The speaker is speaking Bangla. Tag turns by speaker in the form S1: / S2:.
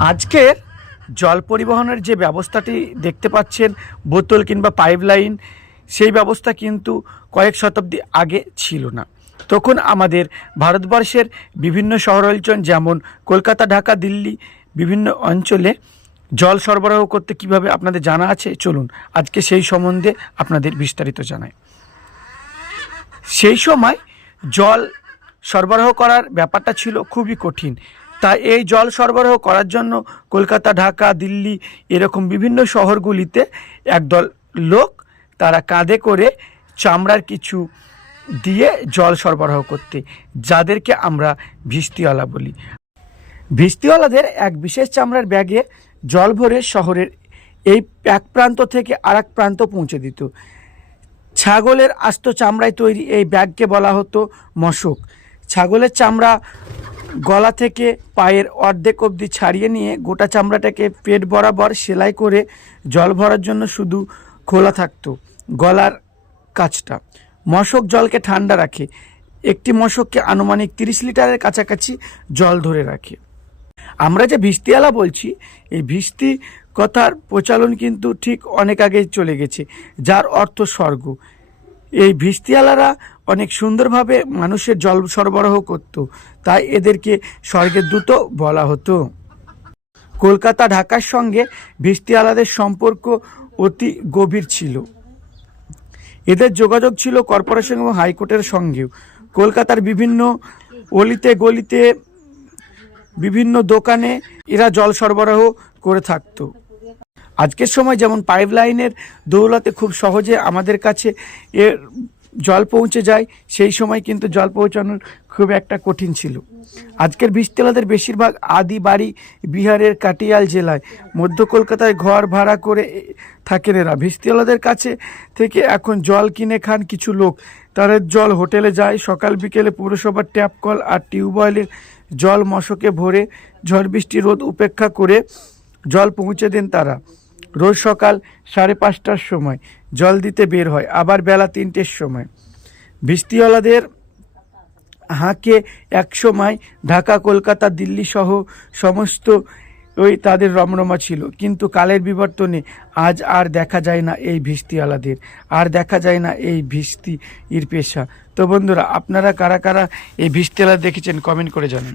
S1: আজকের জল পরিবহনের যে ব্যবস্থাটি দেখতে পাচ্ছেন, বোতল কিংবা পাইপ লাইন সেই ব্যবস্থা কিন্তু কয়েক শতাব্দী আগে ছিল না। তখন আমাদের ভারতবর্ষের বিভিন্ন শহরাঞ্চল যেমন কলকাতা, ঢাকা, দিল্লি, বিভিন্ন অঞ্চলে জল সরবরাহ করতে কীভাবে আপনাদের জানা আছে, চলুন আজকে সেই সম্বন্ধে আপনাদের বিস্তারিত জানাই। সেই সময় জল সরবরাহ করার ব্যাপারটা ছিল খুবই কঠিন। তাই এই জল সরবরাহ করার জন্য কলকাতা, ঢাকা, দিল্লি এরকম বিভিন্ন শহরগুলিতে একদল লোক তারা কাঁধে করে চামড়ার কিছু দিয়ে জল সরবরাহ করতে, যাদেরকে আমরা ভিস্তিওয়ালা বলি। ভিস্তিওয়ালাদের এক বিশেষ চামড়ার ব্যাগে জল ভরে শহরের এই এক প্রান্ত থেকে আর প্রান্ত পৌঁছে দিত। ছাগলের আস্ত চামড়ায় তৈরি এই ব্যাগকে বলা হতো মশক। ছাগলের চামড়া গলা থেকে পায়ের অর্ধেক অবধি ছাড়িয়ে নিয়ে গোটা চামড়াটাকে পেট বরাবর সেলাই করে জল ভরার জন্য শুধু খোলা থাকতো গলার কাছটা মশক জলকে ঠান্ডা রাখে। একটি মশককে আনুমানিক তিরিশ লিটারের কাছাকাছি জল ধরে রাখে। আমরা যে ভিস্তিওয়ালা বলছি, এই ভিস্তি কথার প্রচলন কিন্তু ঠিক অনেক আগে চলে গেছে, যার অর্থ স্বর্গ। এই ভিস্তিওয়ালারা অনেক সুন্দরভাবে মানুষের জল সরবরাহ করত। তাই এদেরকে স্বর্গের দূত বলা হতো। কলকাতা ঢাকার সঙ্গে ভিস্তিওয়ালাদের সম্পর্ক অতি গভীর ছিল। এদের যোগাযোগ ছিল কর্পোরেশন এবং হাইকোর্টের সঙ্গেও। কলকাতার বিভিন্ন অলিতে গলিতে বিভিন্ন দোকানে এরা জল সরবরাহ করে থাকতো। আজকের সময় যেমন পাইপ লাইনের দৌলতে খুব সহজে আমাদের কাছে এর জল পৌঁছে যায়, সেই সময় কিন্তু জল পৌঁছানোর খুব একটা কঠিন ছিল। আজকের বীজতলাদের বেশিরভাগ আদি বাড়ি বিহারের কাটিয়াল জেলায়। মধ্য কলকাতায় ঘর ভাড়া করে থাকেন এরা। ভিস্তিওয়ালাদের কাছে থেকে এখন জল কিনে খান কিছু লোক। তাদের জল হোটেলে যায়, সকাল বিকেলে পুরসভার ট্যাপ কল আর টিউবওয়েলের জল মশকে ভরে ঝড় বৃষ্টি রোদ উপেক্ষা করে জল পৌঁছে দেন তারা। রোজ সকাল সাড়ে পাঁচটার সময় জল দিতে বের হয়, আবার বেলা তিনটের সময়। বৃষ্টিওয়ালাদের হাঁকে এক সময় ঢাকা, কলকাতা, দিল্লি সহ সমস্ত ওই তাদের রমরমা ছিল। কিন্তু কালের বিবর্তনে আজ আর দেখা যায় না এই ভিস্তিওয়ালাদের আর দেখা যায় না এই ভিস্তি ইর পেশা। তো বন্ধুরা, আপনারা কারা কারা এই ভিস্তিওয়ালা দেখেছেন, কমেন্ট করে জানান।